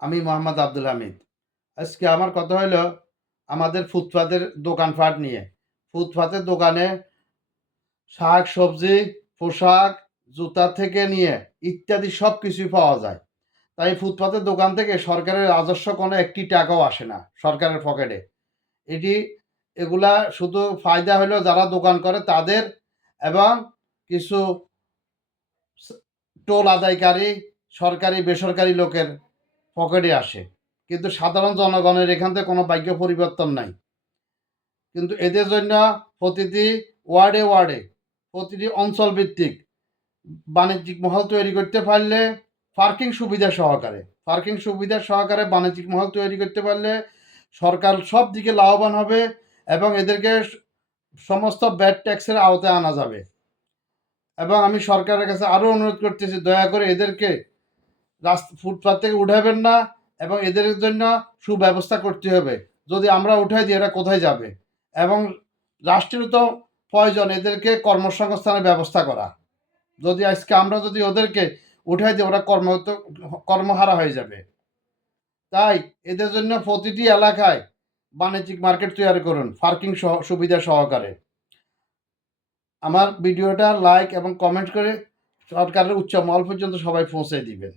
আমি মোহাম্মদ আব্দুল হামিদ। আজকে আমার কথা হইলো আমাদের ফুটপাতের দোকানপাট নিয়ে। ফুটপাতের দোকানে শাক, সবজি, পোশাক, জুতা থেকে নিয়ে ইত্যাদি সবকিছুই পাওয়া যায়। তাই ফুটপাতের দোকান থেকে সরকারের রাজস্ব কোনো একটি টাকাও আসে না সরকারের পকেটে। এটি এগুলা শুধু ফায়দা হইলো যারা দোকান করে তাদের এবং কিছু স টোল আদায়কারী সরকারি বেসরকারি লোকের পকেটে আসে। কিন্তু সাধারণ জনগণের এখান থেকে কোনো ভাগ্য পরিবর্তন নাই। কিন্তু এদের জন্য প্রতিটি ওয়ার্ডে প্রতিটি অঞ্চলভিত্তিক বাণিজ্যিক মহল তৈরি করতে পারলে পার্কিং সুবিধা সহকারে বাণিজ্যিক মহল তৈরি করতে পারলে সরকার সব দিকে লাভবান হবে এবং এদেরকে সমস্ত ভ্যাট ট্যাক্সের আওতায় আনা যাবে। এবং আমি সরকারের কাছে আরও অনুরোধ করতেছি, দয়া করে এদেরকে ফুটপাত থেকে উঠাবেন না এবং এদের জন্য সুব্যবস্থা করতে হবে। যদি আমরা উঠাই দিই এরা কোথায় যাবে? এবং রাষ্ট্রেরও তো প্রয়োজন এদেরকে কর্মসংস্থানের ব্যবস্থা করা। আজকে আমরা যদি ওদেরকে উঠাই দিই ওরা কর্মহারা হয়ে যাবে। তাই এদের জন্য প্রতিটি এলাকায় বাণিজ্যিক মার্কেট তৈরি করুন পার্কিং সুবিধা সহকারে। আমার ভিডিওটা লাইক এবং কমেন্ট করে সরকারের উচ্চ মহল পর্যন্ত সবাই পৌঁছে দিবেন।